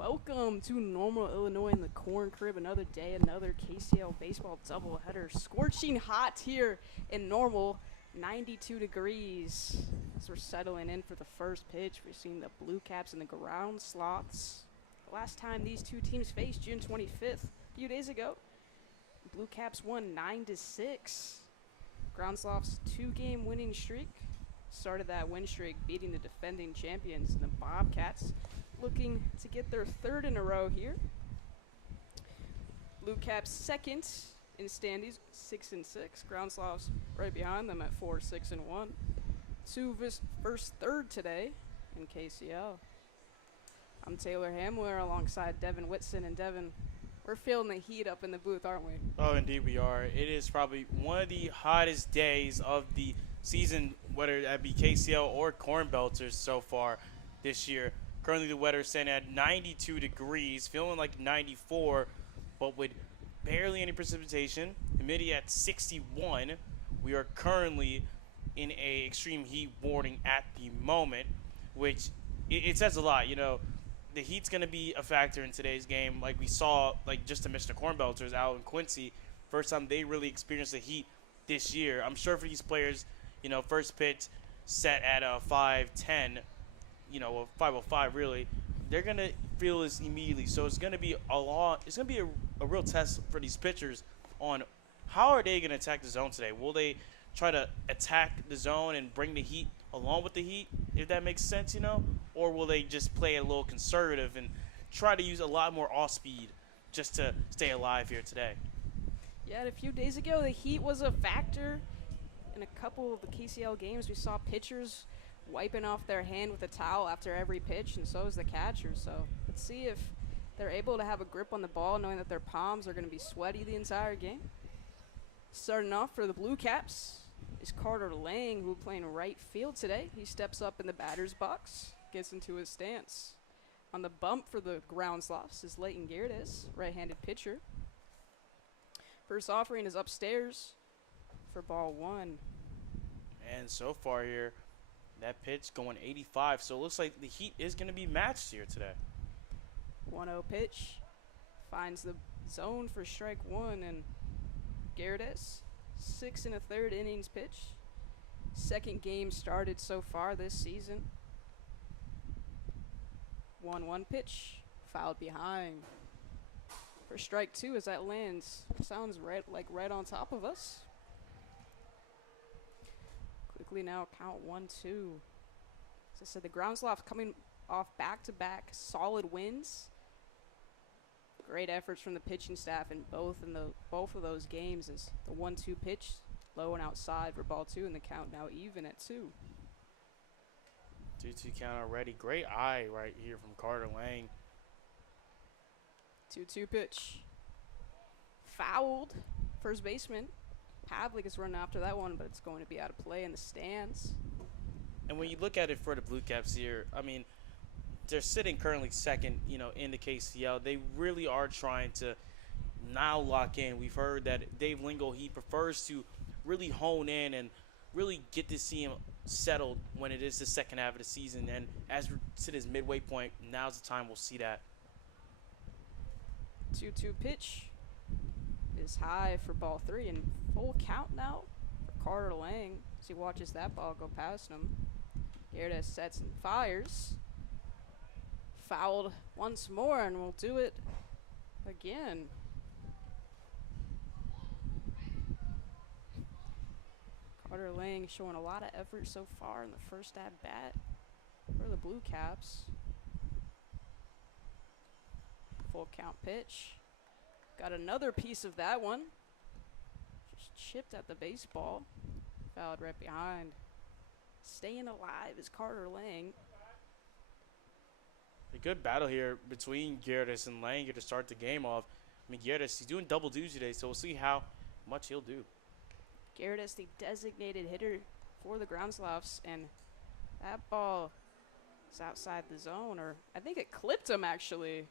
Welcome to Normal, Illinois in the Corn Crib. Another day, another KCL baseball doubleheader. Scorching hot here in Normal, 92 degrees. As we're settling in for the first pitch, we're seeing the Blue Caps and the Ground Sloths. The last time these two teams faced, June 25th, a few days ago, Blue Caps won 9-6. Ground Sloths' two-game winning streak started that win streak, beating the defending champions, the Bobcats, looking to get their third in a row here. Blue Caps second in standings, 6-6. Ground Sloths right behind them at 4-6-1. Two versus third today in KCL. I'm Taylor Hamler alongside Devin Witson, and Devin, we're feeling the heat up in the booth, aren't we? Oh, indeed we are. It is probably one of the hottest days of the season, whether that be KCL or Corn Belters so far this year. Currently the weather is standing at 92 degrees, feeling like 94, but with barely any precipitation. Humidity at 61. We are currently in a extreme heat warning at the moment, which it says a lot. You know, the heat's going to be a factor in today's game. Like we saw, like just to mention the Corn Belters out in Quincy, first time they really experienced the heat this year. I'm sure for these players, you know, first pitch set at 5:10, you know, 5:05 really, they're going to feel this immediately. So it's going to be a real test for these pitchers on how are they going to attack the zone today. Will they try to attack the zone and bring the heat along with the heat, if that makes sense, you know? Or will they just play a little conservative and try to use a lot more off speed just to stay alive here today? Yeah, a few days ago, the heat was a factor. In a couple of the KCL games, we saw pitchers wiping off their hand with a towel after every pitch, and so is the catcher. So let's see if they're able to have a grip on the ball, knowing that their palms are going to be sweaty the entire game. Starting off for the Blue Caps is Carter Lang, who playing right field today. He steps up in the batter's box, gets into his stance. On the bump for the Ground Sloths is Leighton Gerdes, right-handed pitcher. First offering is upstairs for ball one. And so far here, that pitch going 85, so it looks like the heat is going to be matched here today. 1-0 pitch. Finds the zone for strike one, and Gerdes, 6 1/3 innings pitch. Second game started so far this season. 1-1 pitch, fouled behind. For strike two as that lands, sounds right on top of us. Quickly now count 1-2. As I said, the Ground Sloths coming off back-to-back solid wins. Great efforts from the pitching staff in both of those games, as the 1-2 pitch low and outside for ball two, and the count now even at 2. 2-2 count already. Great eye right here from Carter Lang. 2-2 pitch. Fouled. First baseman Pavlik is running after that one, but it's going to be out of play in the stands. And when you look at it for the Blue Caps here, I mean, they're sitting currently second, you know, in the KCL. They really are trying to now lock in. We've heard that Dave Lingo, he prefers to really hone in and really get to see him settled when it is the second half of the season. And as we're to this midway point, now's the time we'll see that. 2-2 pitch is high for ball three, and full count now for Carter Lang as he watches that ball go past him. Gerdes sets and fires. Fouled once more, and we'll do it again. Carter Lang showing a lot of effort so far in the first at bat for the Blue Caps. Full count pitch. Got another piece of that one. Just chipped at the baseball. Fouled right behind. Staying alive is Carter Lang. A good battle here between Gerdes and Lang to start the game off. I mean, Gerdes, he's doing double duty today, so we'll see how much he'll do. Gerdes, the designated hitter for the Ground Sloths, and that ball is outside the zone, or I think it clipped him actually.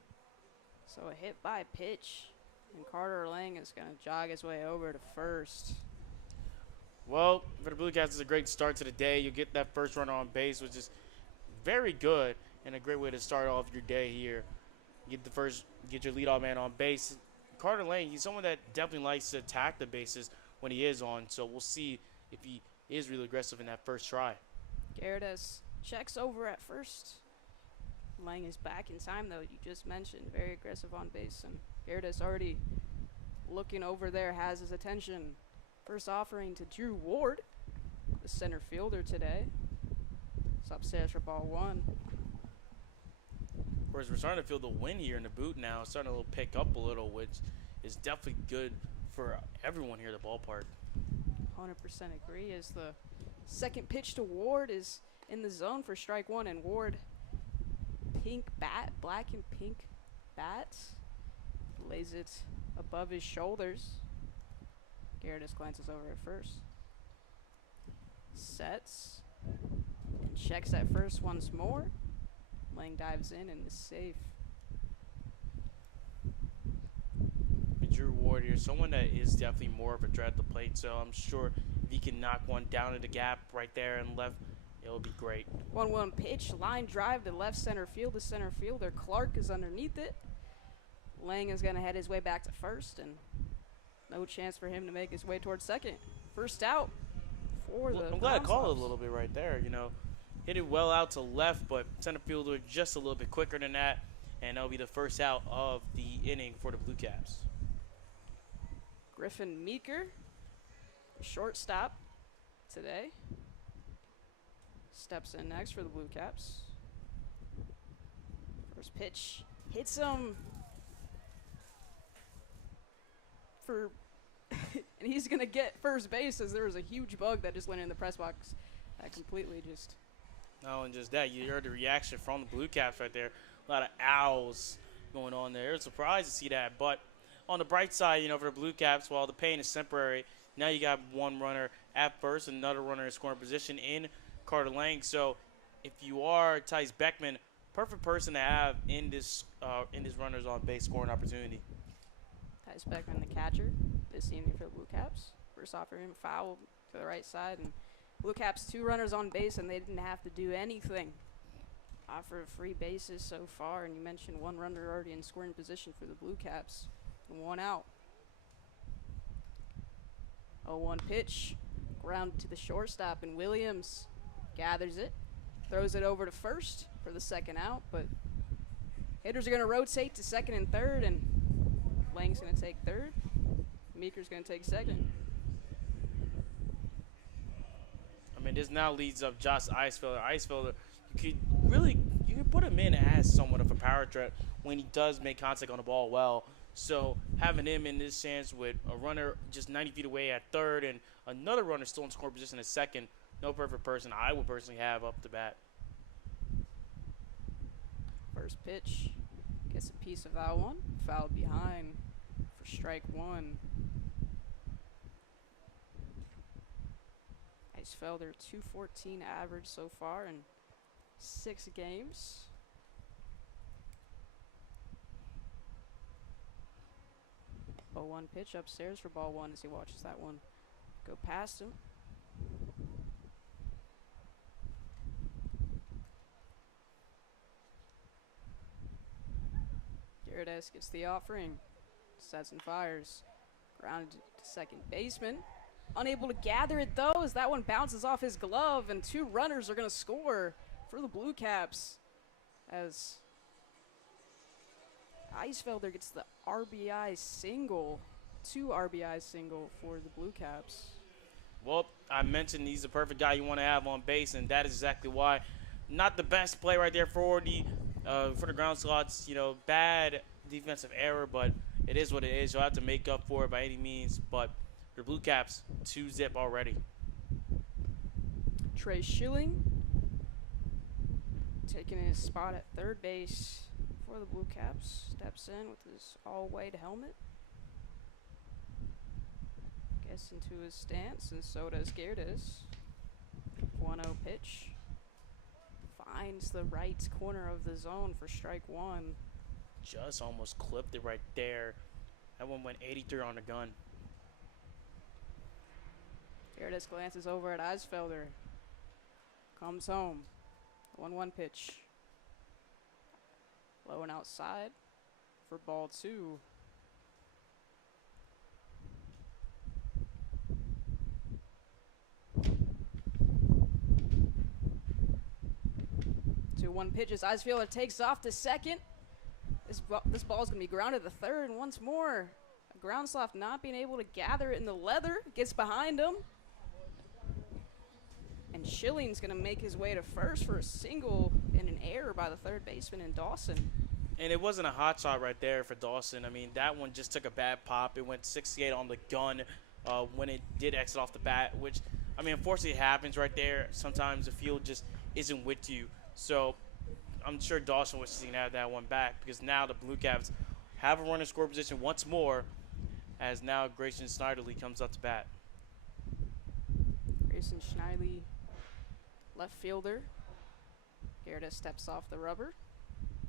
So a hit by pitch, and Carter Lang is going to jog his way over to first. Well, for the Blue Caps, it's a great start to the day. You get that first runner on base, which is very good and a great way to start off your day here. Get your leadoff man on base. Carter Lane, he's someone that definitely likes to attack the bases when he is on. So we'll see if he is really aggressive in that first try. Gerdes checks over at first. Lang is back in time, though. You just mentioned very aggressive on base, and Gerdes already looking over there, has his attention. First offering to Drew Ward, the center fielder today. It's upstairs for ball one. Of course, we're starting to feel the wind here in the boot now. It's starting to pick up a little, which is definitely good for everyone here at the ballpark. 100% agree, as the second pitch to Ward is in the zone for strike one, and Ward, pink bat, black and pink bat, lays it above his shoulders. Gerdes glances over at first. Sets and checks at first once more. Lang dives in and is safe. Drew Ward here, someone that is definitely more of a threat at the plate, so I'm sure if he can knock one down in the gap right there and left, it'll be great. 1-1 pitch, line drive to left center field. The center fielder, Clark, is underneath it. Lang is going to head his way back to first, and no chance for him to make his way towards second. First out for the I'm glad I called Sloths. it a little bit right there, you know. Hit it well out to left, but center fielder just a little bit quicker than that, and that'll be the first out of the inning for the Blue Caps. Griffin Meeker, shortstop today, steps in next for the Blue Caps. First pitch hits him for, and he's gonna get first base, as there was a huge bug that just went in the press box that completely just. No, and just that, you heard the reaction from the Blue Caps right there. A lot of owls going on there. It's surprised to see that, but on the bright side, you know, for the Blue Caps, while the pain is temporary, now you got one runner at first, another runner in scoring position in Carter Lang. So if you are Tice Beckman, perfect person to have in this runners on base scoring opportunity. Tice Beckman, the catcher, this evening for the Blue Caps. First offering foul to the right side, and Blue Caps 2 runners on base, and they didn't have to do anything. Offer 3 bases so far, and you mentioned one runner already in scoring position for the Blue Caps. 1 out. 0-1 pitch, ground to the shortstop, and Williams gathers it, throws it over to first for the second out, but hitters are going to rotate to second and third, and Lang's going to take third. Meeker's going to take second. I mean, this now leads up Josh Eisfelder. Eisfelder, you could put him in as somewhat of a power threat when he does make contact on the ball well. So having him in this chance with a runner just 90 feet away at third and another runner still in scoring position at second, no perfect person I would personally have up the bat. First pitch, gets a piece of that one, fouled behind for strike one. Eisfelder, 214 average so far in 6 games. Oh, 1 pitch upstairs for ball one as he watches that one go past him. Gerdes gets the offering, sets and fires. Grounded to second baseman. Unable to gather it though, as that one bounces off his glove, and 2 runners are going to score for the Blue Caps as Eisfelder gets the RBI single, 2 RBI single for the Blue Caps. Well, I mentioned he's the perfect guy you want to have on base, and that is exactly why. Not the best play right there for the ground slots. You know, bad defensive error, but it is what it is. You'll have to make up for it by any means. But the Blue Caps 2-zip already. Trey Schilling taking his spot at third base for the Blue Caps. Steps in with his all-white helmet. Gets into his stance, and so does Gerdes. 1-0 pitch. Finds the right corner of the zone for strike one. Just almost clipped it right there. That one went 83 on the gun. Gerdes glances over at Eisfelder. Comes home. 1-1 pitch. Low and outside. for ball 2. Two one pitches. Eisfielder takes off to second. This ball is going to be grounded to third, and once more, a ground sloth not being able to gather it in the leather. Gets behind him. And Schilling's going to make his way to first for a single and an error by the third baseman in Dawson. And it wasn't a hot shot right there for Dawson. I mean, that one just took a bad pop. It went 68 on the gun when it did exit off the bat, which, I mean, unfortunately it happens right there. Sometimes the field just isn't with you. So I'm sure Dawson wishes he can have that one back, because now the Blue Caps have a runner score position once more, as now Grayson Schneiderly comes up to bat. Grayson Schneiderly, left fielder. Gerda steps off the rubber.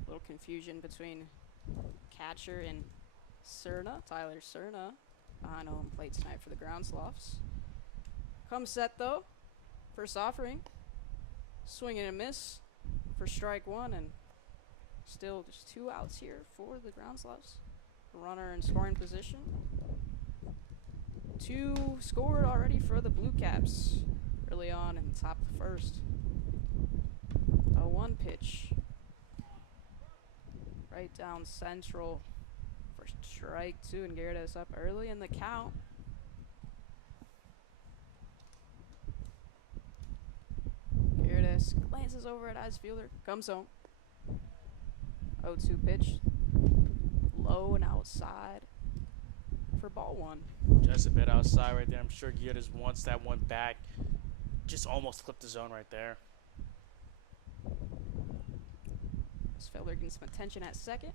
A little confusion between catcher and Cerna, Tyler Cerna, behind home plate tonight for the Ground Sloths. Come set though. First offering. Swing and a miss for strike one, and still just 2 outs here for the Ground Sloths. Runner in scoring position. 2 scored already for the Blue Caps early on in the top of the first. A 1 pitch. Right down central for strike 2, and Gerda's up early in the count. Gerdes glances over at Eisfielder, comes home. 0-2 pitch. Low and outside for ball 1. Just a bit outside right there. I'm sure Gerdes wants that one back. Just almost clipped the zone right there. Eisfielder getting some attention at second.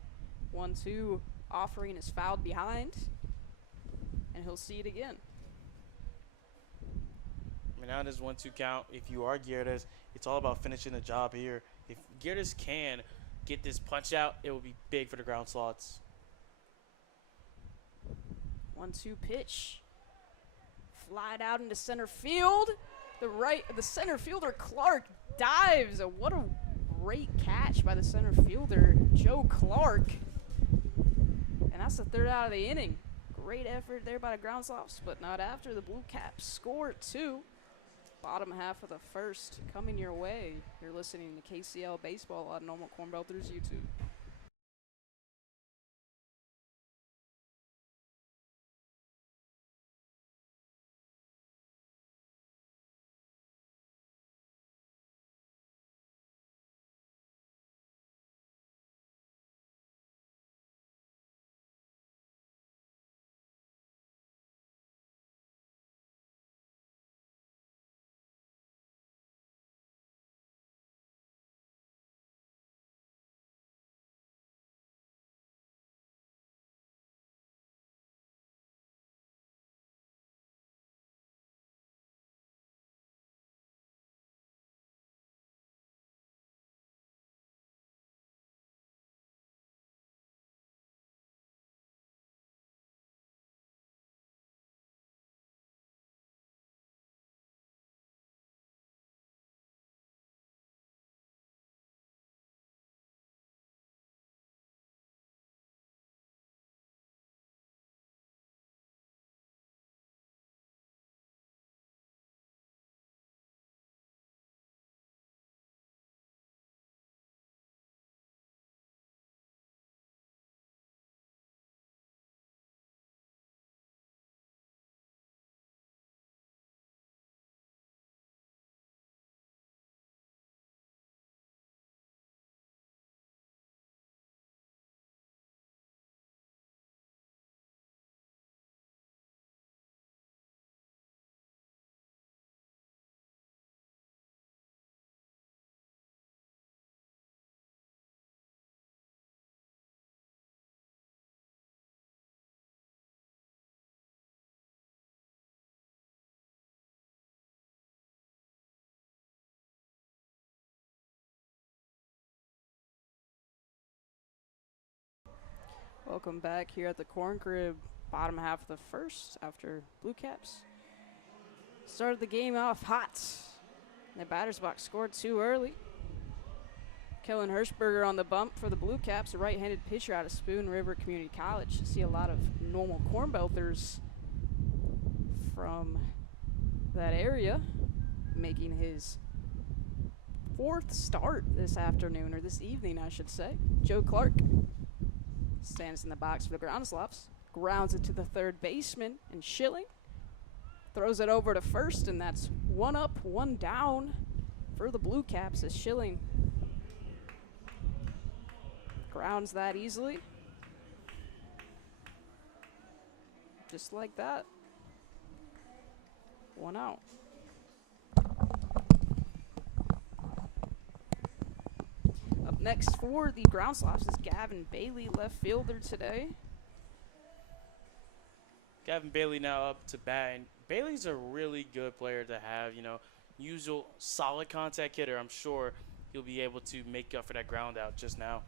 1-2 offering is fouled behind, and he'll see it again. I mean, now it is 1-2 count. If you are Gerdes, it's all about finishing the job here. If Gerdes can get this punch out, it will be big for the Ground Sloths. 1-2 pitch. Flied out into center field. The center fielder Clark dives. What a great catch by the center fielder Joe Clark. And that's the 3rd out of the inning. Great effort there by the Ground Sloths, but not after. The Blue Caps score 2. Bottom half of the first coming your way. You're listening to KCL Baseball on Normal Corn Belters YouTube. Welcome back here at the Corn Crib, bottom half of the first after Blue Caps started the game off hot. The batter's box scored 2 early. Kellen Hirschberger on the bump for the Blue Caps, a right-handed pitcher out of Spoon River Community College. See a lot of normal Corn Belters from that area making his 4th start this afternoon, or this evening, I should say. Joe Clark stands in the box for the Ground Sloths, grounds it to the third baseman, and Schilling throws it over to first, and that's 1 up, 1 down for the Blue Caps as Schilling grounds that easily. Just like that. 1 out. Up next for the Ground Sloths is Gavin Bailey, left fielder today. Gavin Bailey now up to bat, and Bailey's a really good player to have, usual solid contact hitter. I'm sure he'll be able to make up for that ground out just now.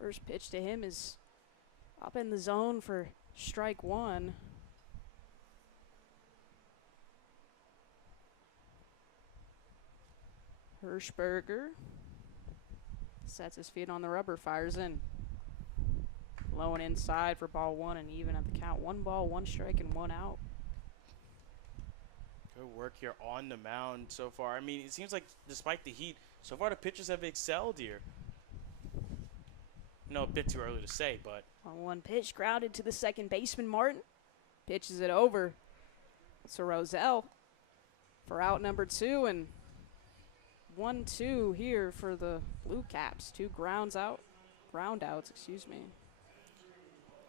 First pitch to him is up in the zone for strike 1. Hirschberger sets his feet on the rubber, fires in. Low and inside for ball 1, and even at the count. 1 ball, 1 strike, and 1 out. Good work here on the mound so far. I mean, it seems like despite the heat, so far the pitchers have excelled here. A bit too early to say, but. On 1 pitch, grounded to the second baseman, Martin. Pitches it over to Roselle for out number 2, and 1-2 here for the Blue Caps. 2 ground outs, excuse me.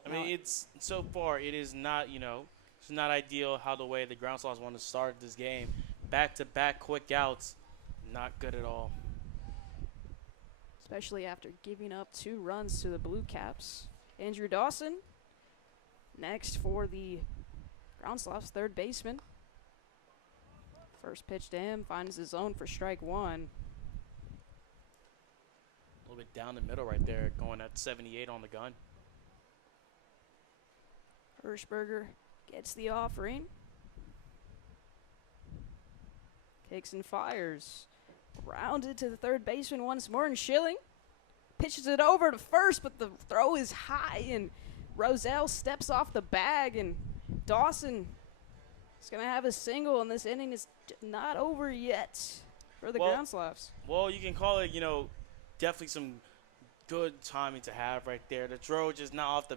I mean, it's so far it is not, it's not ideal how the way the Ground Sloths want to start this game. Back-to-back quick outs, not good at all. Especially after giving up 2 runs to the Blue Caps. Andrew Dawson next for the Ground Sloths, third baseman. First pitch to him, finds his zone for strike 1. A little bit down the middle right there, going at 78 on the gun. Hirschberger gets the offering. Kicks and fires. Grounded to the third baseman once more, and Schilling pitches it over to first, but the throw is high, and Roselle steps off the bag, and Dawson is going to have a single, and this inning is not over yet for the Ground Sloths. Well, you can call it, definitely some good timing to have right there. The throw just not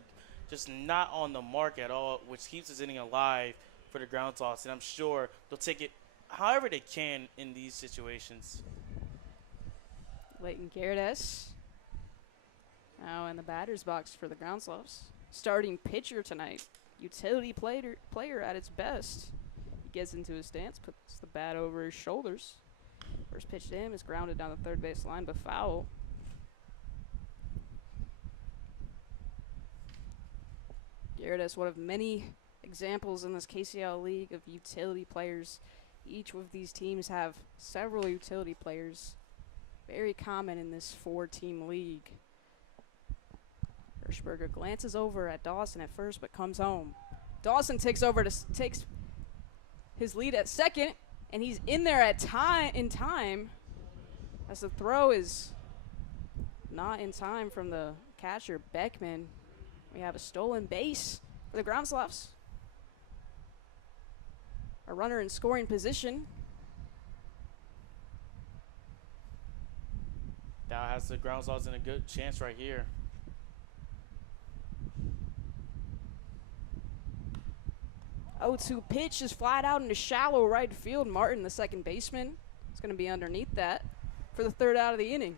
on the mark at all, which keeps this inning alive for the Ground Sloths, and I'm sure they'll take it however they can in these situations. Leighton Gerdes now in the batter's box for the Ground Sloths. Starting pitcher tonight, utility player at its best. He gets into his stance, puts the bat over his shoulders. First pitch to him is grounded down the third base line, but foul. Gerdes, one of many examples in this KCL league of utility players. Each of these teams have several utility players. Very common in this 4-team league. Hirschberger glances over at Dawson at first, but comes home. Dawson takes his lead at second, and he's in there in time as the throw is not in time from the catcher, Beckman. We have a stolen base for the Ground Sloths. A runner in scoring position. That has the Ground Sloths in a good chance right here. Oh, 2 pitch is flied out into shallow right field. Martin, the second baseman, is going to be underneath that for the 3rd out of the inning.